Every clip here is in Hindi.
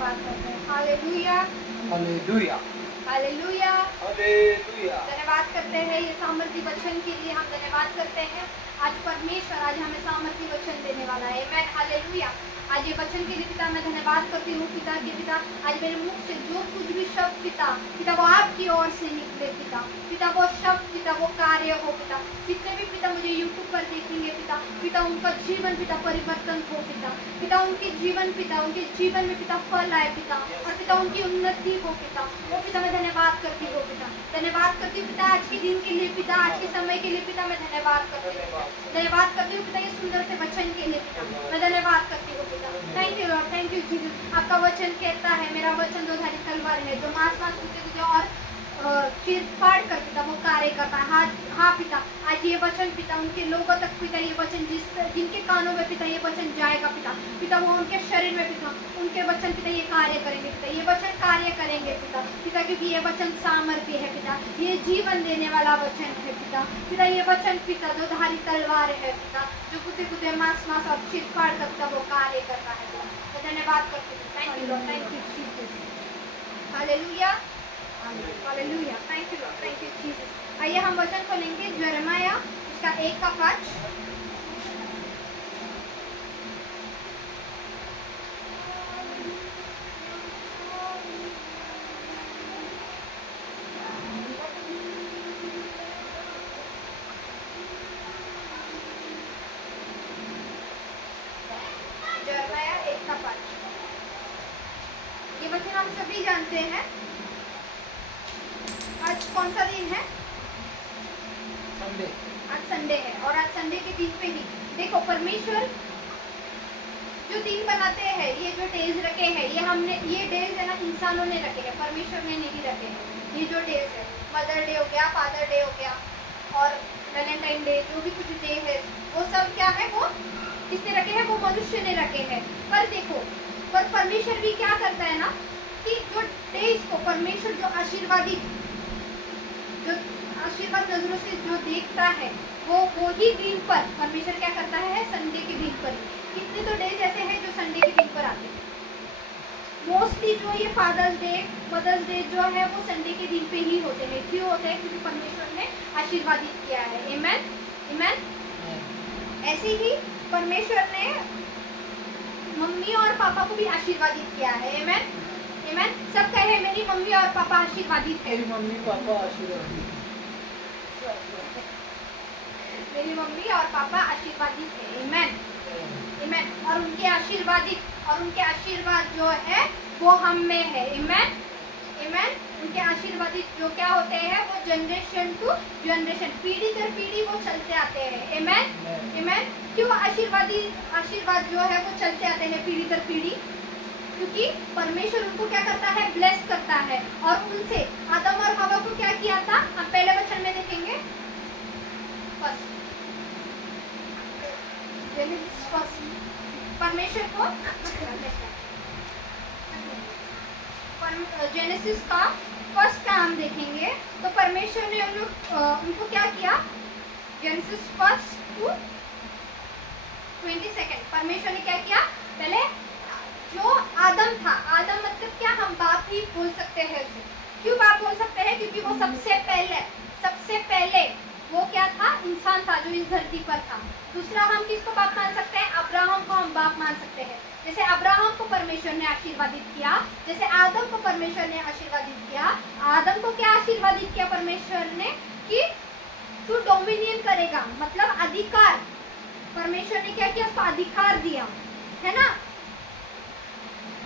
धन्यवाद करते हैं। Hallelujah, hallelujah, hallelujah. हालेलुया। धन्यवाद करते हैं ये सामर्थी वचन के लिए, हम धन्यवाद करते हैं। आज परमेश्वर आज हमें सामर्थी वचन देने वाला है। आमेन, हालेलुया। आज ये वचन के लिए पिता मैं धन्यवाद करती हूँ पिता के पिता। आज मेरे मुख से जो कुछ भी शब्द पिता वो आपकी ओर से निकले पिता वो शब्द पिता वो कार्य हो पिता। जितने भी पिता मुझे यूट्यूब पर देखेंगे पिता उनका जीवन पिता परिवर्तन हो पिता उनके जीवन उनके जीवन में पिता फल आए पिता, और पिता उनकी उन्नति हो पिता। वो पिता मैं धन्यवाद करती हूँ पिता, धन्यवाद करती हूँ पिता आज के दिन के लिए पिता, आज के समय के लिए पिता मैं धन्यवाद करती हूँ पिता ये सुंदर से वचन के लिए पिता मैं धन्यवाद करती हूँ पिता। Thank you Lord, thank you Jesus. आपका वचन कहता है मेरा वचन दो धारी तलवार है जो मांस तुझे और चीर फाड़ कर पिता वो कार्य करता है। हाँ पिता आज ये वचन पिता उनके लोगों तक पिता ये वचन जिनके कानों में पिता ये वचन जाएगा पिता वो उनके शरीर में पिता उनके वचन पिता ये कार्य करेंगे पिता, ये वचन कार्य करेंगे पिता क्योंकि ये वचन सामर्थ्य है पिता, ये जीवन देने वाला वचन है पिता ये वचन पिता दो धारी तलवार है पिता जो कुत्ते मांस और चीर फाड़ कर पिता वो कार्य करता है। तो धन्यवाद करती हूँ। Thank you Lord, thank you Jesus. Hallelujah, hallelujah. Thank you Lord, thank you Jesus. आइए हम वचन खोलेंगे यिर्मयाह उसका 1 ये वचन हम सभी जानते हैं। आज कौन सा दिन है? संडे। आज संडे है और आज संडे के दिन पे ही देखो परमेश्वर जो दिन बनाते हैं, ये जो डेज रखे हैं ये डेज है ना इंसानों ने रखे हैं, परमेश्वर ने नहीं रखे हैं। ये जो डेज है मदर डे हो गया, फादर डे हो गया और वैलेंटाइन डे जो भी कुछ डे है वो सब क्या है वो किसने रखे हैं? वो मनुष्य ने रखे हैं। पर देखो पर परमेश्वर भी क्या करता है ना कि जो डेज को परमेश्वर जो आशीर्वाद नजरों से जो देखता है वो ही दिन पर परमेश्वर क्या करता है? संडे के दिन पर। कितने तो डेज ऐसे हैं जो संडे के दिन पर आते हैं। मोस्टली जो ये फादर्स डे मदर्स डे जो है वो संडे के दिन पे ही होते हैं। क्यों होते हैं? क्योंकि परमेश्वर ने आशीर्वादित किया है। आमेन, आमेन। ऐसे ही परमेश्वर ने मम्मी और पापा को भी आशीर्वादित किया है। आमेन, आमेन। सब कहे मेरी मम्मी और पापा आशीर्वादित है। मेरी मम्मी पापा आशीर्वादित। मेरी मम्मी और पापा आशीर्वादित है। आमेन, आमेन। और उनके आशीर्वाद जो है वो हम में है। आमेन, आमेन। उनके आशीर्वादित जो क्या होते हैं वो जनरेशन टू जनरेशन पीढ़ी दर पीढ़ी वो चलते आते हैं। आमेन, आमेन। क्यों आशीर्वाद जो है वो चलते आते हैं पीढ़ी दर पीढ़ी? क्योंकि परमेश्वर उनको क्या करता है? ब्लेस करता है। और उनसे आदम और हवा को क्या किया था? हम पहले वचन में देखेंगे। परमेश्वर को जेनेसिस का फर्स्ट का हम देखेंगे तो परमेश्वर ने उनको क्या किया? जेनेसिस 1:22 परमेश्वर ने क्या किया? पहले जो आदम था, आदम मतलब क्या? हम बाप ही बोल सकते हैं उसे। क्यों बाप बोल सकते हैं? क्योंकि वो सबसे पहले वो क्या था? इंसान था जो इस धरती पर था। दूसरा हम किसको बाप मान सकते हैं? अब्राहम को हम बाप मान सकते हैं। जैसे अब्राहम को परमेश्वर ने आशीर्वादित किया, जैसे आदम को परमेश्वर ने आशीर्वादित किया। आदम को क्या आशीर्वादित किया परमेश्वर ने? कि तू डोमिनियन करेगा, मतलब अधिकार। परमेश्वर ने क्या किया? उसको अधिकार दिया, है ना?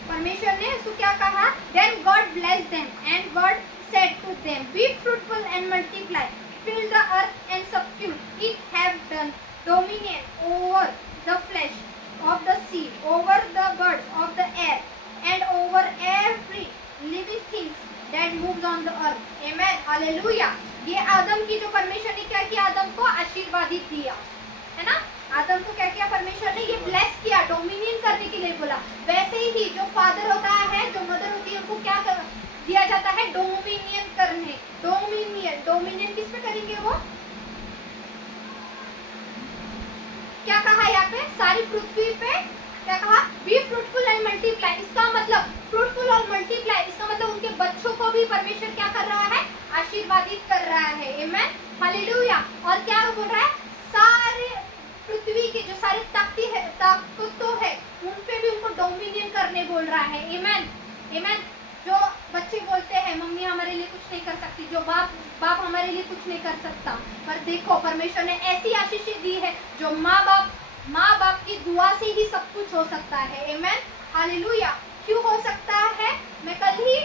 परमेश्वर ने उसको क्या कहा? Then God blessed them and God said to them, be fruitful and multiply, fill the earth and subdue it, have done dominion over the flesh of the sea, over the birds of the air, and over every living thing that moves on the earth. Amen, hallelujah. ये आदम की जो परमेश्वर ने क्या किया? आदम को आशीर्वादित दिया, है ना? आदम को क्या किया परमेश्वर ने? ये ब्लेस किया, डोमिनियन करने के लिए बोला। वैसे ही जो फादर होता है, जो मदर होती है, उनको क्या दिया जाता है? डोमिनियन करने। डोमिनियन किस पे करेंगे वो? क्या कहा यहाँ पे? सारी पृथ्वी पे क्या कहा? Be fruitful and multiply. इसका मतलब फ्रूट बोल रहा है। आमेन आमेन। जो बच्चे बोलते हैं मम्मी हमारे लिए कुछ नहीं कर सकती, जो बाप हमारे लिए कुछ नहीं कर सकता, पर देखो परमेश्वर ने ऐसी आशीषें दी है जो माँ बाप की दुआ से ही सब कुछ हो सकता है। Amen hallelujah. क्यों हो सकता है? मैं कल ही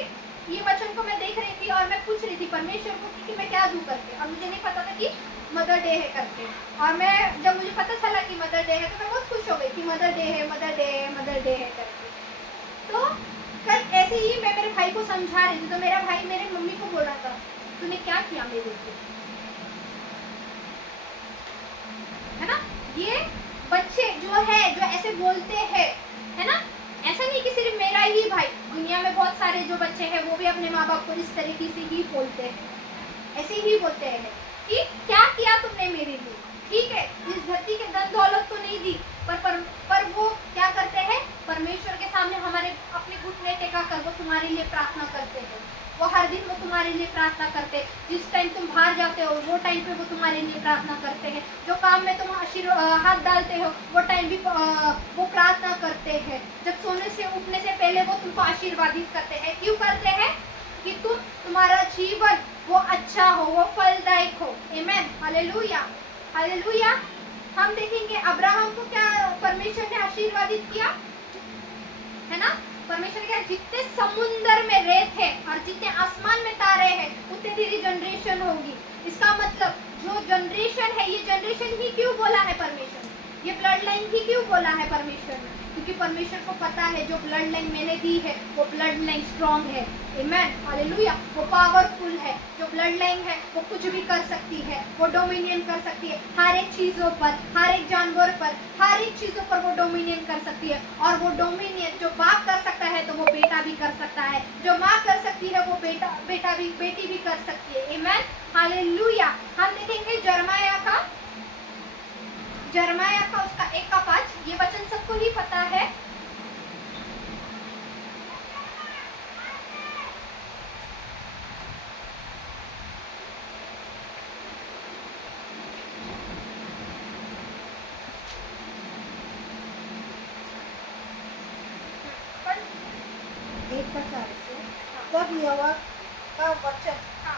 ये वचन को मैं देख रही थी और मैं पूछ रही थी परमेश्वर को कि मैं क्या दूं करके, और मुझे नहीं पता था कि मदर डे है करके। और मैं जब मुझे पता चला कि मदर डे है तो मैं बहुत खुश हो गई कि मदर डे है, मदर डे है, मदर डे है करके। तो कल ऐसे ही मैं मेरे भाई को समझा रही थी तो मेरा भाई मेरे मम्मी को बोल रहा था तूने क्या किया मेरे लिए, है ना। ये बच्चे जो है जो ऐसे बोलते हैं, है ना, ऐसा नहीं कि सिर्फ मेरा ही भाई, दुनिया में बहुत सारे जो बच्चे हैं वो भी अपने माँ बाप को इस तरीके से ही बोलते हैं, ऐसे ही बोलते हैं कि क्या किया तुमने मेरे लिए। ठीक है, इस धरती के धन दौलत तो नहीं दी, पर वो क्या करते हैं, परमेश्वर के सामने हमारे अपने घुटने टेका कर वो तुम्हारे लिए प्रार्थना करते हैं। वो हर दिन वो तुम्हारे लिए प्रार्थना करते हैं। जिस टाइम तुम बाहर जाते हो वो टाइम पे वो तुम्हारे लिए प्रार्थना करते हैं। जो काम में तुम हाथ डालते हो वो टाइम भी वो प्रार्थना करते हैं। जब सोने से उठने से पहले वो तुमको आशीर्वादित करते हैं। क्यों करते हैं? कि तुम्हारा जीवन वो अच्छा हो, वो फलदायक हो। आमेन हालेलुया हालेलुया। हम देखेंगे अब्राहम को क्या परमेश्वर ने आशीर्वादित किया, है ना। परमेश्वर क्या, जितने समुंदर में रेत है और जितने आसमान में तारे हैं उतनी तेरी जनरेशन होगी। इसका मतलब जो जनरेशन है, ये जनरेशन ही क्यों बोला है परमेश्वर ने, ये ब्लड लाइन ही क्यों बोला है परमेश्वर ने, क्योंकि परमेश्वर को पता है जो ब्लड लाइन मैंने दी है वो ब्लड लाइन स्ट्रॉन्ग है। Amen hallelujah. वो पावरफुल है। जो ब्लड लाइन है वो कुछ भी कर सकती है, वो डोमिनियन कर सकती है हर एक चीजों पर, हर एक जानवर पर, हर एक चीजों पर वो डोमिनियन कर सकती है। और वो डोमिनियन जो बाप कर सकता है तो वो बेटा भी कर सकता है, जो माँ कर सकती है वो बेटी भी कर सकती है। Amen hallelujah. हम देखेंगे जरमाया का उसका 1:5, ये वचन सबको ही पता है। तब यहोवा का वचन हाँ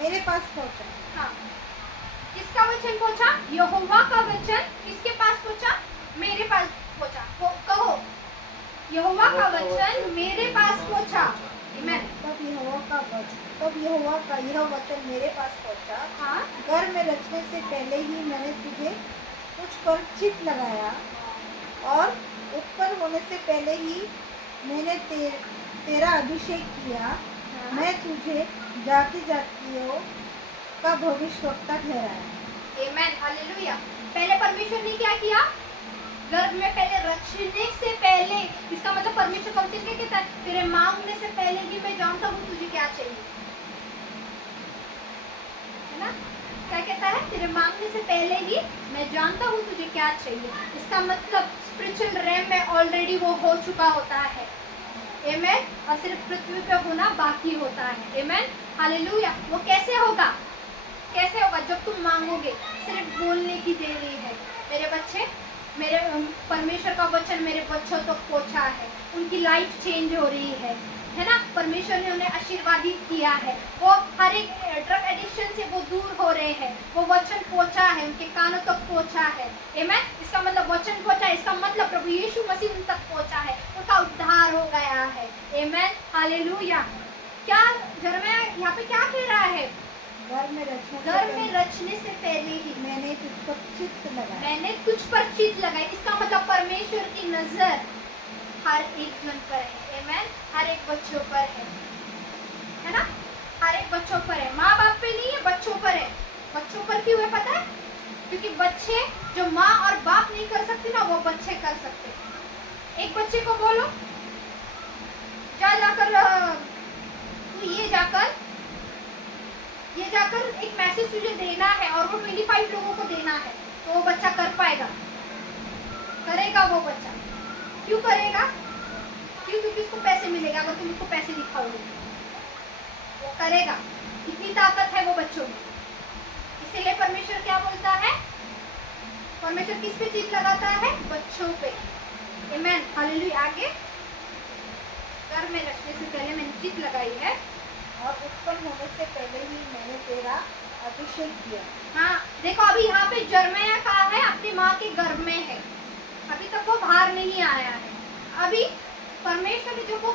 मेरे पास पहुंचा। हाँ, किसका वचन पहुंचा? यहोवा का वचन किसके पास पहुंचा? मेरे पास पहुंचा। कहो, यहोवा का वचन मेरे पास पहुंचा। आमेन। तब यहोवा का यह वचन मेरे पास पहुंचा। हाँ घर में रचने से पहले ही मैंने तुझे कुछ पर चित लगाया और उत्पन्न होने से पहले ही मैंने तेरा अभिषेक किया। मैं तुझे जातियों का भविष्यवक्ता ठहराया। Amen hallelujah. पहले परमेश्वर ने क्या किया? गर्भ में पहले रचने से पहले, इसका मतलब परमेश्वर कब से क्या कहता है? तेरे मांगने से पहले ही मैं जानता हूँ तुझे क्या चाहिए, है ना। क्या कहता है? तेरे मांगने से पहले ही मैं जानता हूँ तुझे क्या चाहिए। इसका मतलब स्पिरिचुअल रेम में ऑलरेडी वो हो चुका होता है। आमेन। और सिर्फ पृथ्वी पे होना बाकी होता है। Amen hallelujah. वो कैसे होगा? कैसे होगा? जब तुम मांगोगे। सिर्फ बोलने की देरी है। मेरे बच्चे, मेरे परमेश्वर का वचन मेरे बच्चों तक पहुंचा है, उनकी लाइफ चेंज हो रही है ना। परमेश्वर ने उन्हें आशीर्वादित किया है, वो हर एक ड्रग एडिक्शन से वो दूर हो रहे हैं। वो वचन पहुंचा है, उनके कानों तक पहुंचा है। आमेन। इसका मतलब वचन पहुंचा है, इसका मतलब प्रभु यीशु मसीह उन तक पहुंचा है, उनका उद्धार हो गया है। Amen hallelujah. क्या यिर्मयाह यहाँ पे क्या कह रहा है? घर में रचने से पहले ही मैंने तुझ पर चित्त लगाई। इसका मतलब परमेश्वर की नजर हर एक जन पर है। आमेन। हर एक बच्चों पर है ना। हर एक बच्चों पर है, माँ बाप पे नहीं है, बच्चों पर है। बच्चों पर क्यों है पता है? क्योंकि बच्चे जो माँ और बाप नहीं कर सकते ना वो बच्चे कर सकते। एक बच्चे को बोलो ये जाकर एक मैसेज तुझे देना है और वो 25 लोगों को देना है, तो वो बच्चा कर पाएगा? करेगा वो बच्चा? क्यों करेगा? क्योंकि उसको पैसे मिलेगा। अगर तुम उसको पैसे दिखाओगे वो करेगा। इतनी ताकत है वो बच्चों में। इसीलिए परमेश्वर क्या बोलता है? परमेश्वर किस पे चित्त लगाता है? बच्चों पे। Amen hallelujah. आगे घर में रचने से पहले मैंने चित लगाई है और उत्पन्न होने से पहले ही मैंने तेरा अभिषेक किया। हाँ देखो अभी यहाँ पे जरमया कहा है अपनी माँ के गर्भ में है, अभी तक वो बाहर नहीं आया है। अभी परमेश्वर ने जो वो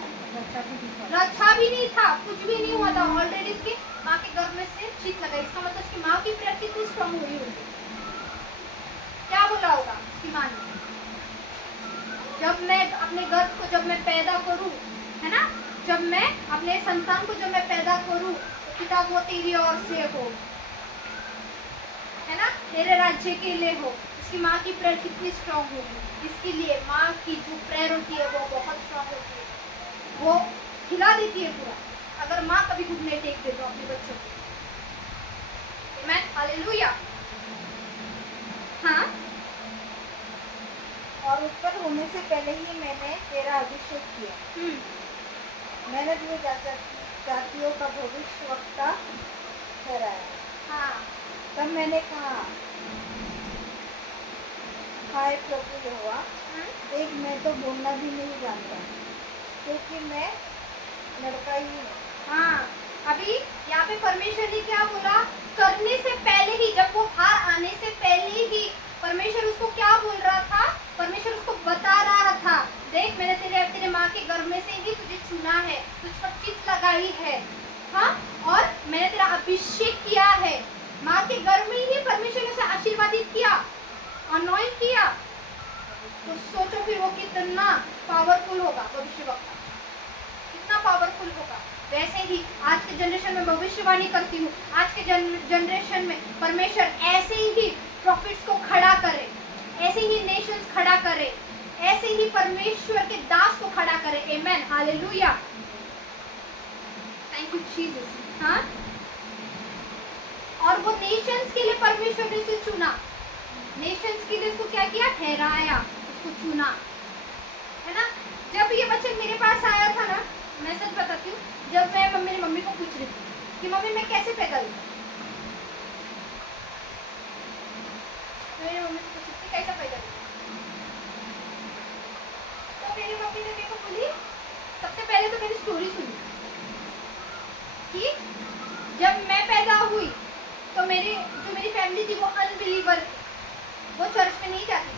रक्षा भी नहीं था, कुछ भी नहीं हुआ था, ऑलरेडी उसकी माँ के गर्भ में से चित लगाई। इसका मतलब उसकी माँ की प्रेयर कितनी स्ट्रांग हुई होगी, क्या बोला होगा उसकी माँ ने, जब मैं अपने गर्भ को जब मैं पैदा करूं, है ना, जब मैं अपने संतान को जब मैं पैदा करूं तो पिता वो तेरी ओर से हो, है ना, तेरे राज्य के लिए हो। इसकी माँ की प्रेयर कितनी स्ट्रांग होगी, इसके लिए माँ की जो प्रेयर होती है वो बहुत स्ट्रांग होती है, वो हिला देती है पूरा, अगर माँ कभी घुटने टेक दे तो अपने बच्चों को। आमेन, हालेलुया। हाँ, और उत्पन्न होने से पहले ही मैंने तेरा अभिषेक किया। मैंने तुझे जातियों का भविष्यवक्ता ठहराया। हाँ, तब मैंने कहा, हाय प्रभु यहोवा, देख मैं तो बोलना भी नहीं जानता, क्योंकि मैं लड़का ही हूँ। हाँ, अभी यहाँ पे परमेश्वर ने क्या बोला, करने से पहले ही, जब वो बाहर आने से पहले ही परमेश्वर उसको क्या बोल रहा था, परमेश्वर उसको बता रहा था, देख मैंने तेरे माँ के गर्भ में से ही तुझे चुना है, तुझ पर चित लगाई है, हाँ, और मैंने तेरा अभिषेक किया है। माँ के गर्भ में ही परमेश्वर ने उसे आशीर्वादित किया, अनॉइंट किया। तो सोचो फिर वो कितना पावरफुल होगा भविष्यवक्ता, कितना पावरफुल होगा। वैसे ही आज के जनरेशन में भविष्यवाणी करती हूँ, आज के जनरेशन में परमेश्वर ऐसे ही प्रॉफिट्स को खड़ा करे, ऐसे ही नेशंस खड़ा करे, ऐसे ही परमेश्वर के दास को खड़ा करे। Amen, hallelujah, thank you Jesus. हाँ, और वो नेशंस के लिए परमेश्वर ने उसे चुना, नेशंस के लिए उसको क्या किया, ठहराया, उसको चुना, है ना। जब ये बच्चा मेरे पास आया था ना, मैं सच बताती हूँ, जब मैं मेरी मम्मी को पूछ रही थी कि मम्मी मैं कैसे पैदा हुई, मेरी मम्मी से पूछती कैसा पैदा हुई, तो मेरी मम्मी ने मेरे को बोली, सबसे पहले तो मेरी स्टोरी सुनी कि जब मैं पैदा हुई तो मेरी फैमिली थी वो अनबिलीवर, वो चर्च में नहीं जाती थी,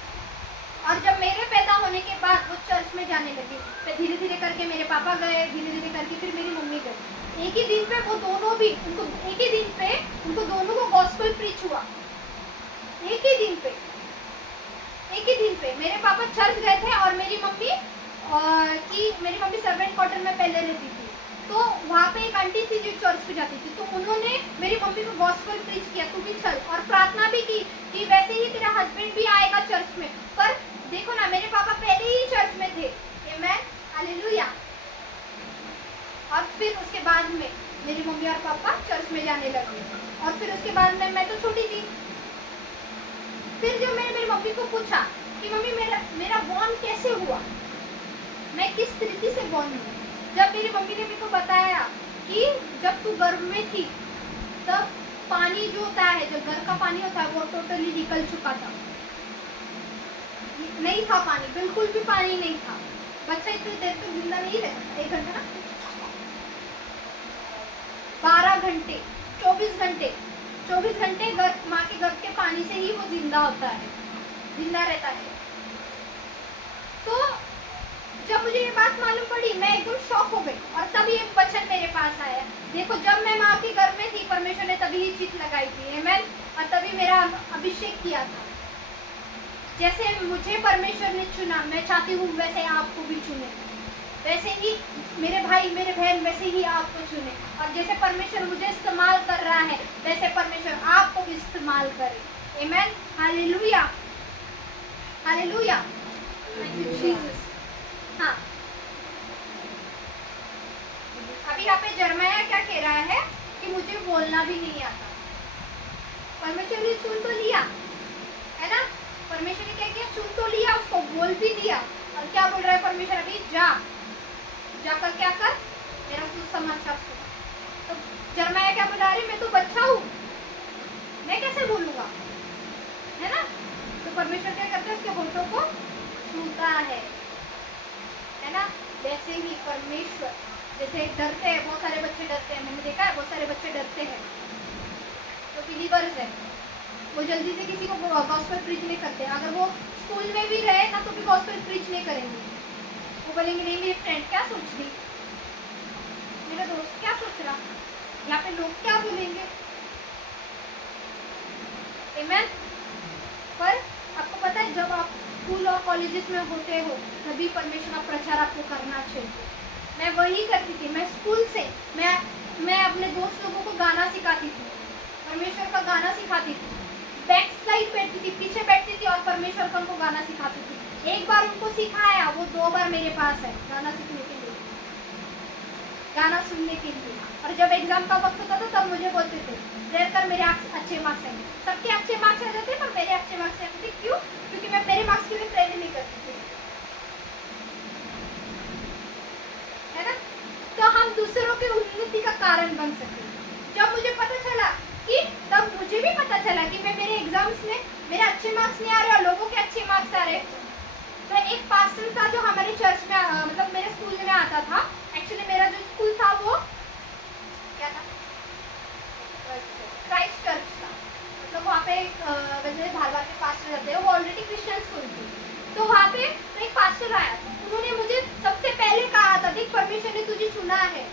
और जब मेरे पैदा होने के बाद वो चर्च में जाने लगी। फिर धीरे धीरे करके मेरे पापा गए, धीरे धीरे करके फिर मेरी मम्मी गई। एक ही दिन पे वो दोनों भी, उनको एक ही दिन पे उनको दोनों को गॉस्पेल प्रीच हुआ, एक ही दिन पे मेरे पापा चर्च गए थे और मेरी मम्मी सर्वेंट क्वार्टर में पहले रहती थी, तो वहाँ पे एक आंटी थी जो चर्च पे जाती थी, तो उन्होंने मेरी मम्मी को गॉस्पेल प्रीच किया, तू भी चल, और प्रार्थना भी की कि वैसे ही तेरा हस्बैंड भी आएगा चर्च में। पर देखो ना, मेरे पापा पहले ही चर्च में थे। आमेन, हालेलुया। और फिर उसके बाद में मेरी मम्मी और पापा चर्च में जाने लगे, और फिर उसके बाद में मैं तो छोटी थी। फिर जब मैंने मेरी मम्मी को पूछा कि मम्मी मेरा बॉर्न कैसे हुआ, मैं किस स्थिति से बॉर्न हुई, जब मेरी मम्मी ने मेरे को बताया कि जब तू गर्भ में थी तब पानी जो होता है, जो घर का पानी होता है, वो टोटली निकल चुका था, नहीं था पानी, बिल्कुल भी पानी नहीं था। बच्चा इतनी देर तक जिंदा नहीं रह सकता, 1 घंटा ना, 12 घंटे, 24 घंटे माँ के गर्भ के पानी से ही वो जिंदा होता है, जिंदा रहता है। तो जब मुझे ये बात मालूम पड़ी, मैं एकदम शॉक हो गई, और तभी एक वचन मेरे पास आया। देखो, जब मैं माँ के गर्भ में थी, परमेश्वर ने तभी ही चित लगाई थी, आमेन, और तभी मेरा अभिषेक किया था। जैसे मुझे परमेश्वर ने चुना, मैं चाहती हूँ वैसे आपको भी चुने, वैसे ही मेरे भाई मेरे बहन वैसे ही आपको चुने, और जैसे परमेश्वर मुझे इस्तेमाल कर रहा है वैसे परमेश्वर आपको भी इस्तेमाल करे। Amen, hallelujah, hallelujah, thank you Jesus. हाँ, अभी यहाँ पे जरमया क्या कह रहा है कि मुझे बोलना भी नहीं आता। परमेश्वर ने चुन तो लिया, है ना, परमेश्वर ने क्या किया, चुन तो लिया, उसको बोल भी दिया, और क्या बोल रहा है परमेश्वर, अभी जाकर क्या कर, मेरा सुसमाचार सुन। तो जरमया क्या बोला, अरे मैं तो बच्चा हूँ, मैं कैसे बोलूँगा, है ना। तो परमेश्वर क्या करता है, उसके होठों को छूता है ना। वैसे ही परमेश्वर जैसे डरते हैं, बहुत सारे बच्चे डरते हैं, मैंने देखा है बहुत सारे बच्चे डरते हैं तो बिलीवर्स है, वो जल्दी से किसी को गॉस्पेल प्रीच नहीं करते। अगर वो स्कूल में भी रहे ना तो भी गॉस्पेल प्रीच नहीं करेंगे, वो बोलेंगे नहीं मेरी फ्रेंड क्या सोच रही, मेरा दोस्त क्या सोच रहा, यहाँ पे लोग क्या बोलेंगे। आमेन। पर आपको पता है जब आप स्कूल और कॉलेजेस में होते हो तभी परमेश्वर का प्रचार आपको करना चाहिए। मैं वही करती थी, मैं स्कूल से मैं अपने दोस्त लोगों को गाना सिखाती थी, परमेश्वर का गाना सिखाती थी, बैक स्लाइड बैठती थी, पीछे बैठती थी और परमेश्वर का उनको गाना सिखाती थी। एक बार उनको सिखाया, वो 2 बार मेरे पास है गाना सीखने के लिए, गाना सुनने के लिए। और जब एग्जाम का वक्त होता था तब मुझे बोलते थे प्रेयर कर मेरे अच्छे मार्क्स आएंगे। सबके अच्छे मार्क्स आ जाते पर मेरे अच्छे मार्क्स आते थे। क्यों? क्योंकि मैं मेरे मार्क्स के लिए प्रेयर नहीं करती थी, है ना। तो हम दूसरों के उन्नति का कारण बन सकते। जब मुझे पता चला कि तब मुझे भी पता चला कि मैं मेरे एग्जाम्स में मेरे अच्छे मार्क्स नहीं आ रहे और लोगों के अच्छे मार्क्स आ रहे। तो एक पास्टर था जो हमारे चर्च में मतलब मेरे स्कूल में आता था। एक्चुअली मेरा जो स्कूल था वो क्या था, क्राइस्ट चर्च था। मतलब वहाँ पे वैसे धारवाड़ के पास्टर रहते हैं, वो ऑलरेडी क्रिश्चियन स्कूल थी। तो वहाँ पे एक पास्टर आया था, उन्होंने मुझे सबसे पहले कहा था देख परमेश्वर ने तुझे चुना है।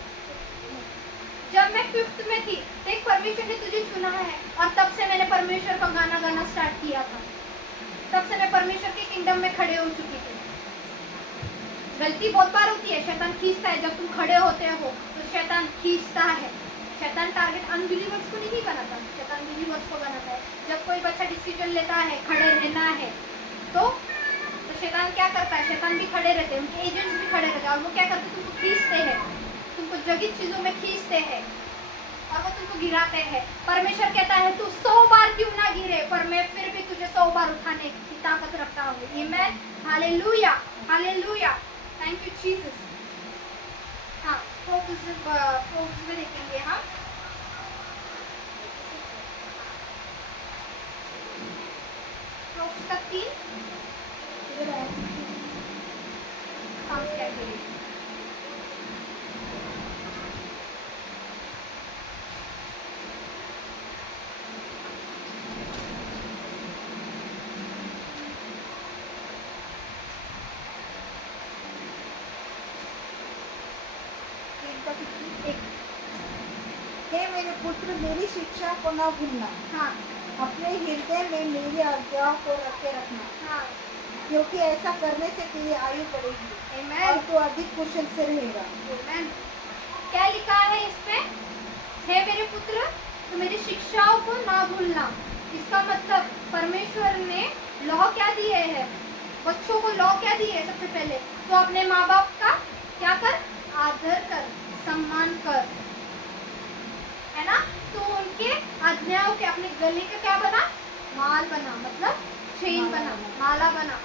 जब मैं 5th में थी देख परमेश्वर ने तुझे चुना है। और तब से मैंने परमेश्वर का गाना गाना स्टार्ट किया था। तब से मैं परमेश्वर के किंगडम में खड़े हो चुकी थी। गलती बहुत बार होती है, शैतान खींचता है। जब तुम खड़े होते हो तो शैतान खींचता है। शैतान टारगेट अनबिलीवर्स को नहीं बनाता, शैतान बिलीवर्स को बनाता है। जब कोई बच्चा डिसीजन लेता है खड़े रहना है तो शैतान क्या करता है, शैतान भी खड़े रहते हैं, उनके एजेंट्स भी खड़े रहते हैं और वो क्या करते हैं, तुमको खींचते हैं, तुमको जगत चीजों में खींचते हैं और वो तुमको गिराते हैं। परमेश्वर कहता है तू 100 बार क्यों ना गिरे पर मैं फिर भी तुझे 100 बार उठाने की ताकत रखता हूँ। आमीन, hallelujah, hallelujah, thank you Jesus. हाँ, फोकस में देखेंगे हम। फोकस का 3 हे मेरे पुत्र मेरी शिक्षा को न भूलना, हाँ अपने हृदय में मेरी आज्ञाओं को रखे रखना, हाँ, क्योंकि ऐसा करने से तेरी आयु बढ़ेगी आमीन, और तू अधिक कुशल से रहेगा। आमीन। क्या लिखा है इस पे? हे मेरे पुत्र तो मेरी शिक्षाओं को ना भूलना। इसका मतलब परमेश्वर ने लॉ क्या दिए है, बच्चों को लॉ क्या दिए है? सबसे पहले तो अपने माँ बाप का क्या कर, आदर कर, सम्मान कर, है ना। तो उनके आज्ञाओं के अपने गले का क्या बना, माल बना, मतलब चेन बना, माला बना।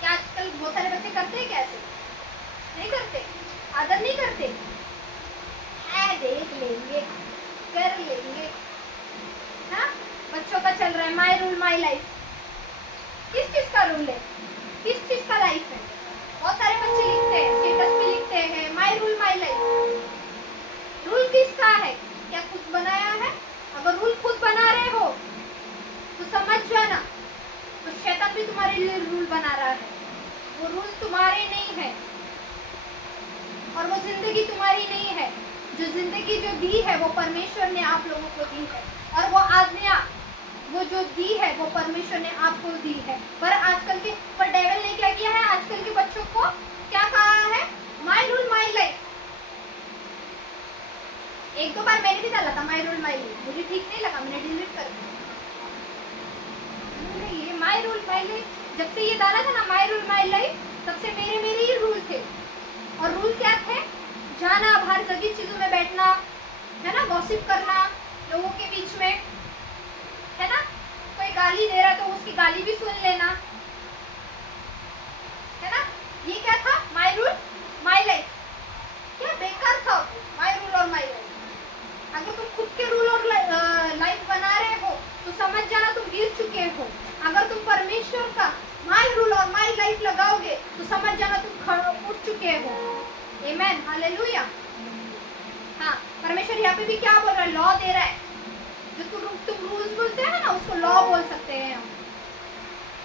क्या आजकल बहुत सारे बच्चे करते हैं? कैसे नहीं करते, आदर नहीं करते है, देख लेंगे, कर लेंगे, हाँ। बच्चों का चल रहा है माई रूल माई लाइफ। किस चीज का रूल है, किस चीज का लाइफ है? बहुत सारे बच्चे लिखते हैं, स्टेटस पे लिखते हैं my rule my life. Rule किसका है? क्या खुद बनाया है? अगर रूल खुद बना रहे हो तो समझ जाना तो शैतान भी तुम्हारे लिए रूल बना रहा है। वो रूल तुम्हारे नहीं है और वो जिंदगी तुम्हारी नहीं है। जो जिंदगी जो दी है वो परमेश्वर ने आप लोगों को दी है और वो आज्ञा वो जो दी है वो परमेश्वर ने आपको दी है। पर आजकल के पर डेविल ने क्या किया है, आजकल के बच्चों को क्या कहा है, माई रूल माई लाइफ। एक दो बार मैंने भी डाला था माई रूल माई लाइफ, मुझे ठीक नहीं लगा, मैंने डिलीट कर दिया। ये माई रूल माई लाइफ जब से ये डाला था ना माई रूल माई लाइफ, तब से मेरे ही रूल थे। और रूल क्या थे, जाना बाहर जगह चीजों में बैठना, है ना, गॉसिप करना लोगों के बीच में, है ना। कोई गाली दे रहा तो उसकी गाली भी सुन लेना, है ना। ये क्या था, माई रूल माई लाइफ। क्या बेकार था माई रूल और माई लाइफ। अगर तुम खुद के रूल और लाइफ बना रहे हो तो समझ जाना तुम गिर चुके हो। अगर तुम परमेश्वर का माई रूल और माई लाइफ लगाओगे तो समझ जाना तुम चुके हो। आमेन, हालेलुया। हाँ, परमेश्वर यहाँ पे भी क्या बोल रहा है, लॉ दे रहा है। जो तुम रूल्स बोलते हैं ना, उसको लॉ बोल सकते हैं हम।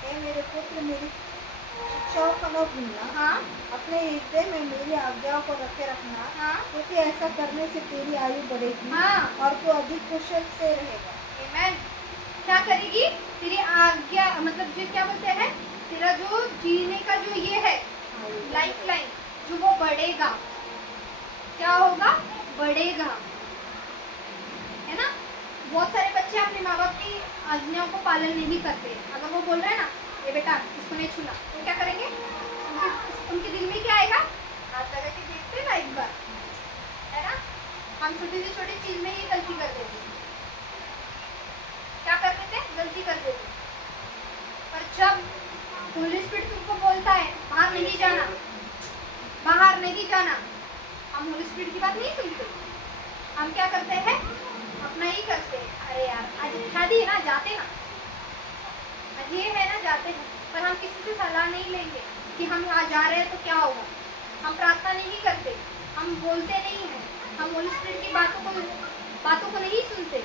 हे मेरे पुत्र, मेरी शिक्षाओं का न भूलना, हाँ अपने हृदय में मेरी आज्ञाओं को रखे रखना, हाँ क्योंकि ऐसा करने से तेरी आयु बढ़ेगी हाँ। और तू अधिक कुशल से रहेगा। आमेन। क्या करेगी? तेरी आज्ञा, मतलब जो क्या बोलते हैं, तेरा जो जीने का जो ये है लाइफ लाइन, जो वो बढ़ेगा। क्या होगा? बढ़ेगा, है ना। बहुत सारे बच्चे अपने माँ बाप की आज्ञाओं को पालन नहीं करते। अगर वो बोल रहे हैं ना, ये बेटा इसको नहीं छूना, तो क्या करेंगे? उनके दिल में क्या आएगा? हाथ लगा के देखते हैं ना एक बार, है ना। हम छोटी से छोटी चीज में ही गलती कर देते। क्या कर देते? गलती कर देते। पर जब होली स्पिरिट तुमको बोलता है बाहर नहीं जाना, बाहर नहीं जाना, हम होली स्पिरिट की बात नहीं सुनते। हम क्या करते हैं? अपना ही करते हैं। अरे यार आज शादी है ना, जाते ना, आज ये है ना, जाते हैं। पर हम किसी से सलाह नहीं लेंगे कि हम यहाँ जा रहे हैं तो क्या होगा। हम प्रार्थना नहीं करते, हम बोलते नहीं हैं, हम होली स्पिरिट की बातों को नहीं सुनते।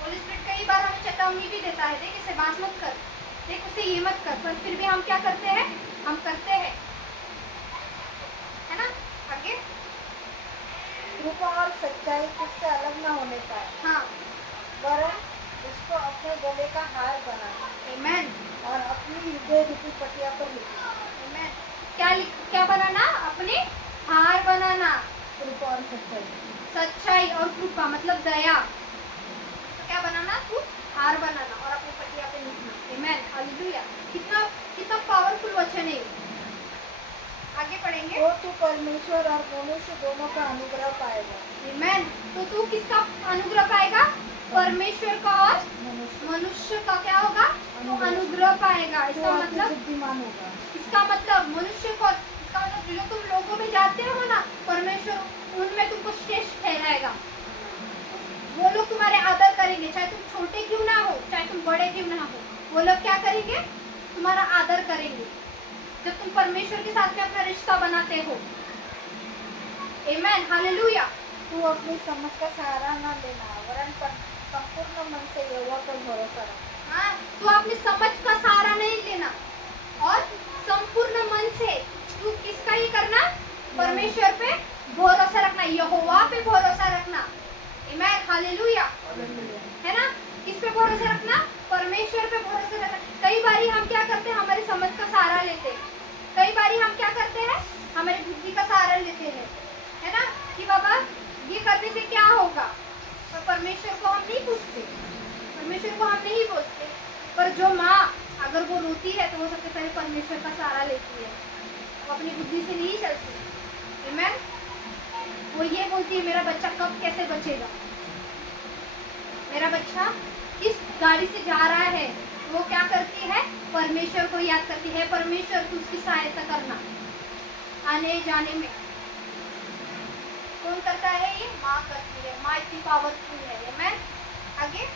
होली स्पिरिट कई बार हमें चेतावनी भी देता है, देख इसे बात मत कर, देख उसे ये मत कर, पर फिर भी हम क्या करते हैं? हम करते हैं, है ना। आगे कृपा और सच्चाई तुझसे अलग न होने पाए, हाँ, वरन उसको अपने गले का हार बना आमेन, और अपनी हृदय रूपी पटिया पर लिखना। आमेन। क्या बनाना? अपने हार बनाना। कृपा और सच्चाई, सच्चाई और कृपा मतलब दया। तो क्या बनाना? तू हार बनाना और अपनी पटिया पे लिखना। आमेन, हालेलुया। कितना कितना पावरफुल वचन है। आगे पढ़ेंगे। तो तू परमेश्वर और मनुष्य दोनों का अनुग्रह पाएगा। आमेन। तो तू किसका अनुग्रह पाएगा? परमेश्वर का और मनुष्य मनुष्य का क्या होगा? तो अनुग्रह पाएगा। तो इसका अति मतलब, बुद्धिमान होगा। इसका मतलब मनुष्य को, इसका मतलब जो तुम लोगों में जाते हो ना, परमेश्वर उनमें तुमको श्रेष्ठ ठहराएगा। वो लोग तुम्हारे आदर करेंगे, चाहे तुम छोटे क्यों ना हो, चाहे तुम बड़े क्यों ना हो। वो लोग क्या करेंगे? तुम्हारा आदर करेंगे जब तुम परमेश्वर के साथ में अपना रिश्ता बनाते हो। आमेन, हालेलुया। तू अपनी समझ का सहारा न लेना, वरन संपूर्ण मन से यहोवा पर भरोसा रख। हाँ, तू अपनी समझ का सहारा नहीं लेना और संपूर्ण मन से तू किसका ही करना? परमेश्वर पे भरोसा रखना, यहोवा पे भरोसा रखना। आमेन, हालेलुया, है ना। किस पे भरोसा रखना? परमेश्वर पे भरोसा रखना। कई बारी हम क्या करते हैं? हमारी समझ का सहारा लेते हैं। कई बारी हम क्या करते हैं? हमारी बुद्धि का सहारा लेते हैं, है ना, कि बाबा ये करने से क्या होगा। पर परमेश्वर को हम नहीं पूछते, परमेश्वर को हम नहीं बोलते। पर जो माँ अगर वो रोती है तो वो सबसे पहले परमेश्वर का सहारा लेती है, वो अपनी बुद्धि से नहीं चलती। आमेन। वो ये बोलती है मेरा बच्चा कब कैसे बचेगा, मेरा बच्चा किस गाड़ी से जा रहा है। वो क्या करती है? परमेश्वर को याद करती है। परमेश्वर तू उसकी सहायता करना आने जाने में। कौन करता है? ये माँ करती है। माँ इतनी पावरफुल है। आमेन। आगे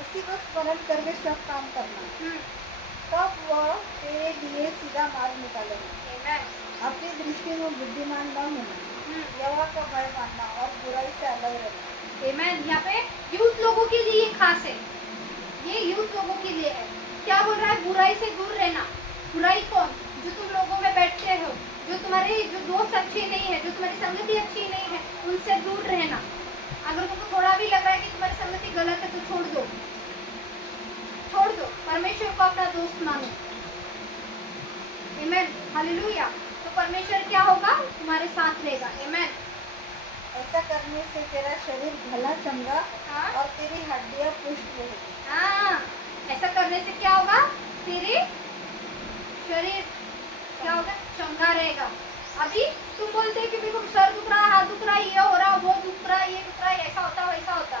उसी को स्मरण करके सब काम करना, तब वह तेरे लिए सीधा मार्ग निकालेगा। आमेन। अपनी दृष्टि में बुद्धिमान न होना, यहोवा का भय मानना और बुराई से अलग रहना। आमेन। यहाँ पे यूथ लोगों के लिए खास है, ये यूथ लोगों के लिए है। क्या बोल रहा है? बुराई से दूर रहना। बुराई कौन? जो तुम लोगों में बैठते हो, जो तुम्हारे जो दोस्त अच्छे नहीं है, जो तुम्हारी संगति अच्छी नहीं है, उनसे दूर रहना। अगर तुमको थोड़ा भी लग रहा है कि तुम्हारी संगति गलत है तो छोड़ दो, छोड़ दो। परमेश्वर को अपना दोस्त मानो। आमेन, हालेलुया। तो परमेश्वर क्या होगा? तुम्हारे साथ रहेगा। आमेन। ऐसा करने से तेरा शरीर भला चंगा हाँ? और तेरी हड्डियां पुष्ट रहेगी। हाँ, ऐसा करने से क्या होगा? तेरे शरीर क्या होगा? चंगा रहेगा। अभी तुम बोलते हैं कि मेरे को सर दुख रहा, हाथ दुख रहा, ये हो रहा, वो दुख रहा, ये दुख रहा, ऐसा होता वैसा होता,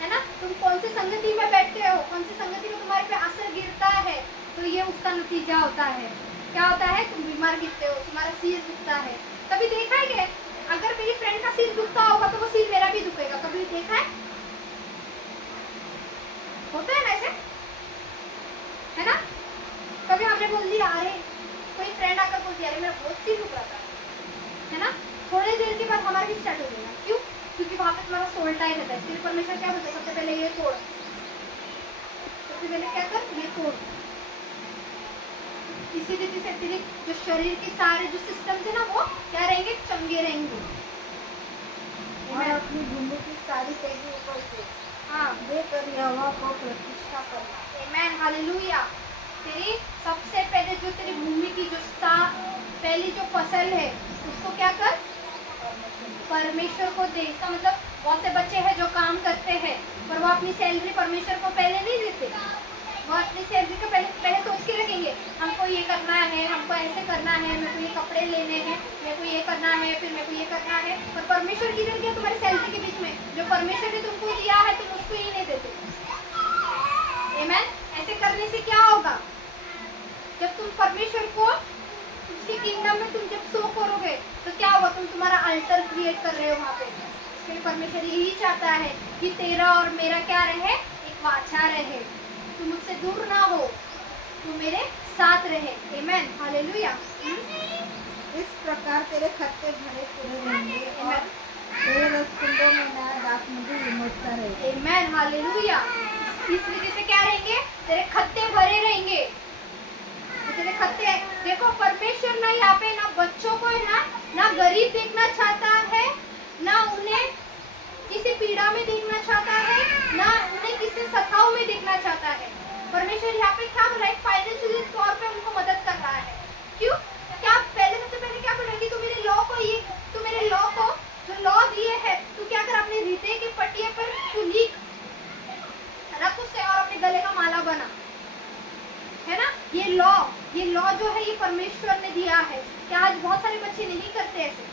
है ना। तुम कौन सी संगति में बैठते हो, कौन सी संगति में तुम्हारे पे असर गिरता है, तो ये उसका नतीजा होता है। क्या होता है? तुम बीमार गिरते हो, तुम्हारा सिर दुखता है। कभी देखा है कि अगर मेरी फ्रेंड का सिर दुखता होगा तो वो सिर मेरा भी दुखेगा? कभी देखा है? होता है ना ऐसे, है ना। कभी हमने हमने बोल दिया, अरे कोई फ्रेंड आकर बोल दिया, अरे मेरा बहुत सिर दुख रहा था, है ना, थोड़ी देर के बाद हमारा भी स्टार्ट हो जाएगा। क्यों? क्योंकि वहाँ पे तुम्हारा सोल टाइम रहता है। इसलिए परमेश्वर क्या बोलता है, सबसे पहले ये तोड़, सबसे पहले क्या कर, ये तोड़। इसी रीति से तेरे जो शरीर के सारे जो सिस्टम थे ना, वो क्या रहेंगे, चंगे रहेंगे। और अपनी भूमि की सारी तेजी ऊपर से हाँ, देकर यहोवा को प्रतिष्ठा करना। आमेन, हालेलुया। तेरी सबसे पहले जो तेरी भूमि की जो पहली जो फसल है, उसको क्या कर, परमेश्वर को दे। इसका मतलब बहुत से बच्चे हैं जो काम करते हैं पर वो अपनी सैलरी परमेश्वर को पहले नहीं देते। वो अपनी सैलरी को पहले सोच के रखेंगे, हमको ये करना है, हमको ऐसे करना है, मेरे को ये कपड़े लेने हैं, मेरे को ये करना है, फिर मेरे को ये करना है। पर परमेश्वर किधर गया तुम्हारी सैलरी के बीच में? जो परमेश्वर ने तुमको दिया है तुम उसको ही नहीं देते। आमेन। ऐसे करने से क्या होगा, जब तुम परमेश्वर को उसके किंगडम में तुम जब शो करोगे तो क्या होगा, तुम तुम्हारा अल्टर क्रिएट कर रहे हो वहाँ पे। इसलिए परमेश्वर यही चाहता है कि तेरा और मेरा क्या रहे, एक वाचा रहे, तू मुझसे दूर ना हो, तू मेरे साथ रहे। आमेन, हालेलुया। इस प्रकार तेरे खत्ते भरे पूरे रहेंगे और तेरे रसकुंडों में नया दाखमधु उमड़ता रहेगा। आमेन, हालेलुया। इस विधि से क्या रहेंगे, तेरे खत्ते भरे रहेंगे। तो तेरे खत्ते देखो, परमेश्वर ना यहाँ पे ना बच्चों को है ना गरीब देखना चाहता है, ना उन्हें किसी पीड़ा में देखना चाहता है, ना उन्हें किसी सताव में देखना चाहता है। परमेश्वर यहाँ पे क्या राइट फाइनेंशियल तौर पे उनको मदद कर रहा है। क्यों? क्या पहले सबसे पहले क्या बोल रहा है कि तू मेरे लॉ को जो लॉ दिए है, तू क्या कर, अपने हृदय के पटिया पर तू लिख, रख उसे और अपने गले का माला बना, है ना। ये लॉ जो है ये परमेश्वर ने दिया है। क्या आज बहुत सारे बच्चे नहीं करते ऐसे,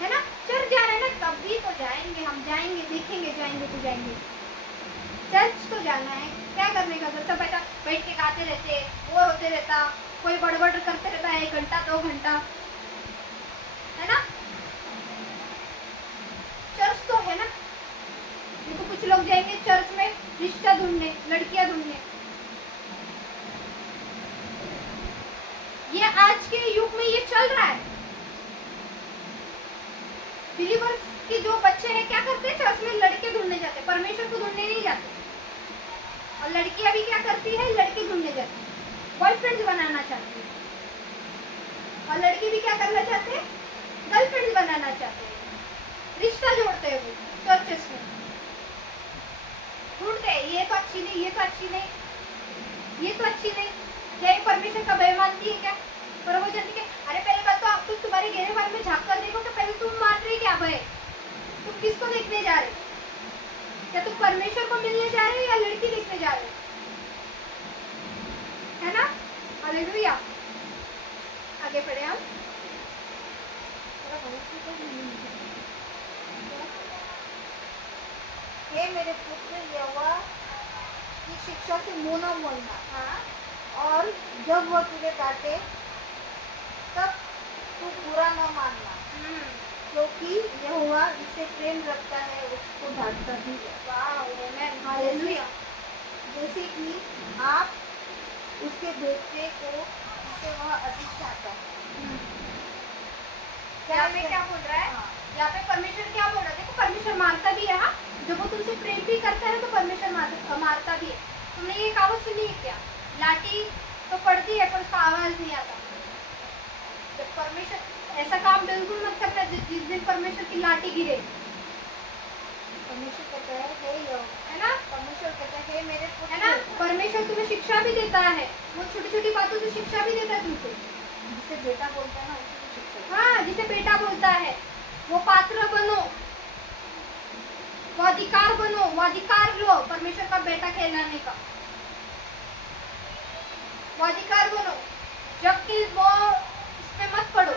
है ना। चर्च जाना है ना, कभी तो जाएंगे, हम जाएंगे, देखेंगे, जाएंगे तो जाएंगे। चर्च तो जाना है, क्या करने का, सब ऐसा बैठ के गाते रहते, बोर होते रहता, कोई बड़बड़ करते रहता है 1 घंटा 2 घंटा, है ना। चर्च तो है ना। देखो कुछ लोग जाएंगे चर्च में रिश्ता ढूंढने, लड़कियां ढूंढने। ये आज के युग में ये चल रहा है। बिलीवर्स के जो बच्चे हैं क्या करते हैं, चर्च में लड़के ढूंढने जाते हैं, परमेश्वर को ढूंढने नहीं जाते। और लड़कियां भी क्या करती है, लड़के ढूंढने जाती है, बॉयफ्रेंड बनाना चाहती है। और लड़की भी क्या करना चाहते हैं, गर्लफ्रेंड बनाना चाहते हैं, रिश्ता जोड़ते हैं वो चर्चेस में, ढूंढते हैं, ये तो अच्छी नहीं, ये तो अच्छी नहीं, ये तो अच्छी नहीं। क्या ये परमेश्वर का भय मानती है क्या? पर वो जानती है, अरे पहले बात तो आप तो तुम्हारे घेरे बार में झाँक कर देखो तो पहले तुम मान रहे क्या भय, तुम किसको देखने जा रहे? क्या तुम परमेश्वर को मिलने जा रहे हो या लड़की देखने जा रहे हो? है ना, हालेलुया। आगे बढ़े हम। हे मेरे पुत्र, यहोवा की शिक्षा से मुंह न मोड़ना। हाँ, और जब वह तुझे डांटे तब तू बुरा न मानना, क्योंकि यहोवा जिसे प्रेम रखता है उसको डांटता भी है। वाह, आमेन, हालेलुया। जैसे कि आप उसके बेटे को जिसे वह अधिक चाहता है। यहाँ पे क्या बोल रहा है? हाँ। यहाँ पे परमेश्वर क्या बोल रहा है? देखो परमेश्वर मारता भी है। हाँ, जब वो तुमसे प्रेम भी करता है तो परमेश्वर मारता भी है। तुमने ये कहावत सुनी है क्या? लाठी तो पड़ती है पर उसका आवाज नहीं आता। जब परमेश्वर ऐसा काम बिल्कुल मत करना जिस दिन परमेश्वर की लाठी गिरे, परमेश्वर कहता है हे यहोवा, है ना। परमेश्वर कहता है हे मेरे पुत्र, है ना, परमेश्वर तुम्हें शिक्षा भी देता है, वो छोटी छोटी बातों से शिक्षा भी देता है तुमको। जिसे बेटा बोलता है ना उसी की शिक्षा। हाँ, जिसे बेटा बोलता है वो पात्र बनो, वो अधिकार बनो, वो अधिकार लो परमेश्वर का बेटा कहलाने का, वो अधिकार बनो, जबकि वो इसमें मत पड़ो।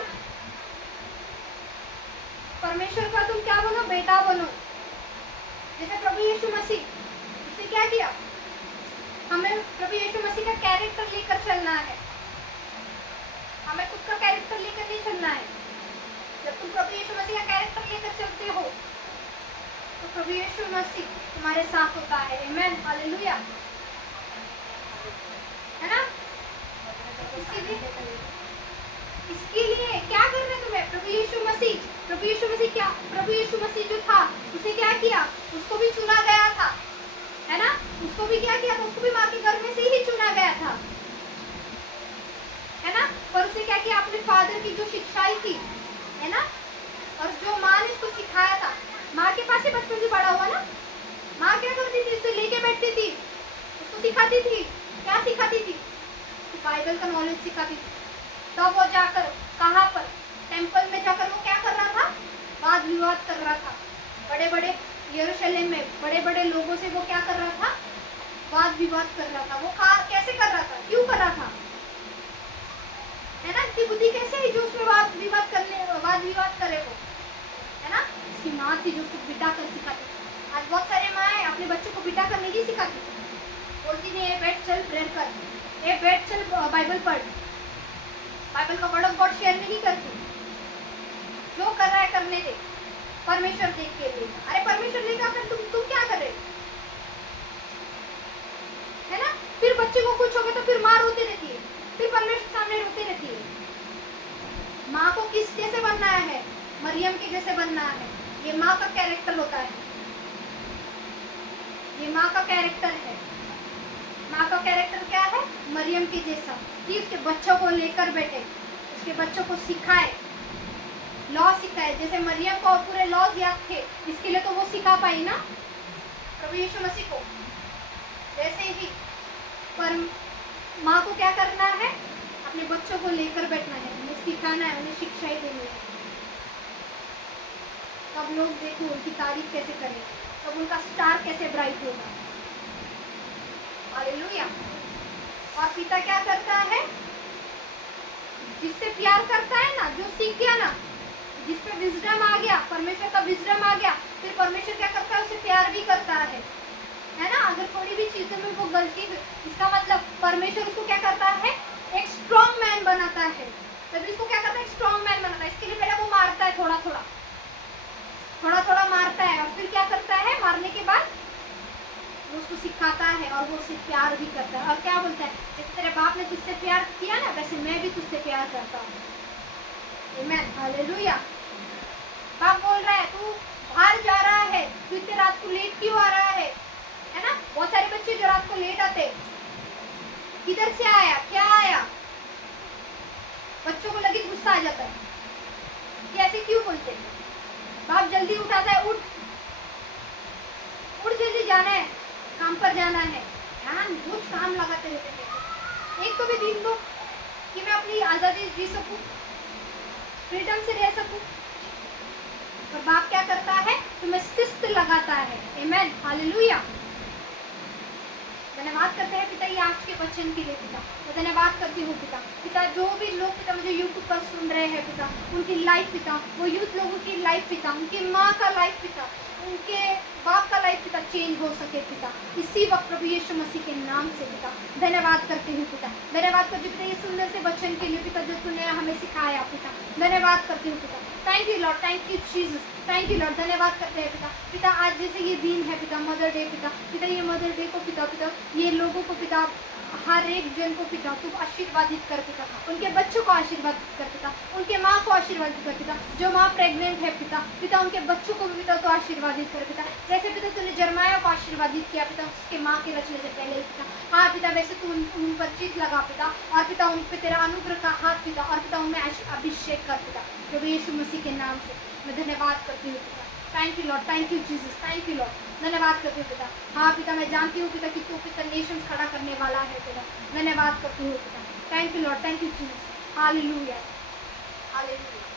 परमेश्वर का तुम क्या बनो, बेटा बनो। जैसे प्रभु यीशु मसीह, उसने क्या किया, हमें प्रभु यीशु मसीह का कैरेक्टर लेकर चलना है, हमें खुद का कैरेक्टर लेकर नहीं चलना है। जब तुम प्रभु यीशु मसीह का कैरेक्टर लेकर चलते हो तो प्रभु यीशु मसीह तुम्हारे साथ होता है। आमेन, हालेलुया। भी क्या किया था, उसको भी माँ के घर में से ही चुना गया था, है ना। पर उसे क्या किया, अपने फादर की जो शिक्षाएं थी, है ना, और जो माँ ने उसको सिखाया था, माँ के पास ही बचपन से बड़ा हुआ ना। माँ क्या करती थी, उसे लेके बैठती थी, उसको सिखाती थी। क्या सिखाती थी, बाइबल का नॉलेज सिखाती थी। तब वो जाकर कहाँ पर, टेम्पल में जाकर वो क्या कर रहा था, वाद विवाद कर रहा था। बड़े बड़े यरूशलेम में बड़े बड़े लोगों से वो क्या कर रहा था, वाद विवाद कर रहा था। वो कैसे कर रहा था, क्यों कर रहा था, है ना। इसकी बुद्धि कैसे है जो उसमें वाद विवाद करे वो, है ना। इसकी माँ थी जो उसको बिठा कर सिखाती। आज बहुत सारे माँ अपने बच्चों को बिठा कर नहीं सिखाती, बोलती नहीं ये बैठ चल प्रेयर कर, ये बैठ चल बाइबल पढ़, बाइबल का वर्ड ऑफ गॉड शेयर नहीं करती। जो कर रहा है करने दे, परमेश्वर देख के लिए। अरे परमेश्वर देखा कर, तुम क्या कर रहे, है ना। फिर बच्चे को कुछ हो गया तो फिर माँ रोती रहती है, फिर परमेश्वर सामने रोती रहती है। माँ को किस जैसे बनना है, मरियम के जैसे बनना है। ये माँ का कैरेक्टर होता है, ये माँ का कैरेक्टर है। माँ का कैरेक्टर क्या है, मरियम के जैसा, कि उसके बच्चों को लेकर बैठे, उसके बच्चों को सिखाए, लॉ सिखाए। जैसे मरियम को पूरे लॉज याद थे, इसके लिए तो वो सिखा पाई ना प्रभु यीशु मसीह को। वैसे ही पर माँ को क्या करना है, अपने बच्चों को लेकर बैठना है, उन्हें सिखाना है, उन्हें शिक्षाएं देनी है। तब लोग देखो उनकी तारीफ कैसे करें, तब उनका स्टार कैसे ब्राइट होगा। हालेलुया। और पिता क्या करता है, जिससे प्यार करता है ना, जो सीख गया ना, जिस पे विजडम आ गया, परमेश्वर का विजडम आ गया, फिर परमेश्वर क्या करता है, उसे प्यार भी करता है ना। अगर थोड़ी भी चीजों में वो गलती, इसका मतलब परमेश्वर उसको क्या करता है, एक स्ट्रॉन्ग मैन बनाता है। तभी इसको क्या करता है, एक स्ट्रॉन्ग मैन बनाता है। इसके लिए पहले वो मारता है, थोड़ा थोड़ा मारता है, और फिर क्या करता है, मारने के बाद वो उसको सिखाता है और वो उससे प्यार भी करता है। और क्या बोलता है, जैसे तेरे बाप ने तुझसे प्यार किया ना, वैसे मैं भी तुझसे प्यार करता हूँ। आमीन, हालेलुया। बाप बोल रहा है, तू बाहर जा रहा है, तू इतने रात को लेट क्यों आ रहा है ना। बहुत सारे बच्चे जो रात को लेट आते, किधर से आया, क्या आया, बच्चों को लगे गुस्सा आ जाता है कि ऐसे क्यों बोलते। बाप जल्दी उठाता है, उठ जल्दी जाना है, काम पर जाना है। ध्यान कुछ काम लगाते रहते हैं। एक तो भी दिन दो कि मैं अपनी आज़ादी जी सकूं, फ्रीडम से रह सकूं। और बाप क्या करता है, तुम्हें शिस्त लगाता है। आमीन, हालेलुया। धन्यवाद करते हैं पिता, ये आज के वचन के लिए पिता। मैं धन्यवाद करती हूँ पिता, जो भी लोग पिता मुझे यूट्यूब पर सुन रहे हैं पिता, उनकी लाइफ पिता, वो यूथ लोगों की लाइफ पिता, उनकी माँ का लाइफ पिता, उनके बाप का लाइफ पिता चेंज हो सके पिता, इसी वक्त प्रभु यीशु मसीह के नाम से पिता। धन्यवाद करती हूँ पिता, धन्यवाद करती हूँ पिता, ये सुंदर से वचन के लिए पिता जो तूने हमें सिखाया पिता। धन्यवाद करती हूँ पिता। Thank you Lord, thank you Jesus, thank you Lord. धन्यवाद करते हैं पिता। आज जैसे ये दिन है पिता, मदर डे पिता, ये मदर डे को पिता ये लोगों को पिता, हर एक जन को पिता तू आशीर्वादित कर पिता, उनके बच्चों को आशीर्वादित कर पिता, उनके माँ को आशीर्वादित कर पिता, जो माँ प्रेग्नेंट है पिता उनके बच्चों को भी पिता तो आशीर्वादित कर पिता। जैसे पिता तूने जरमाया को आशीर्वादित किया पिता, उसके माँ के रचने से पहले पिता। हाँ पिता, वैसे तू उन पर चित लगा पिता, और पिता उन पर तेरा अनुग्रह का हाथ पिता, और पिता उनमें अभिषेक कर पिता, प्रभु यीशु मसीह के नाम से मैं धन्यवाद करती हूँ पिता। Thank you Lord, thank you Jesus, thank you Lord. धन्यवाद करती हूँ पिता। हाँ पिता, मैं जानती हूँ पिता कि तू पिता नेशंस खड़ा करने वाला है पिता। धन्यवाद करती हूँ पिता। Thank you Lord, thank you Jesus, hallelujah, hallelujah.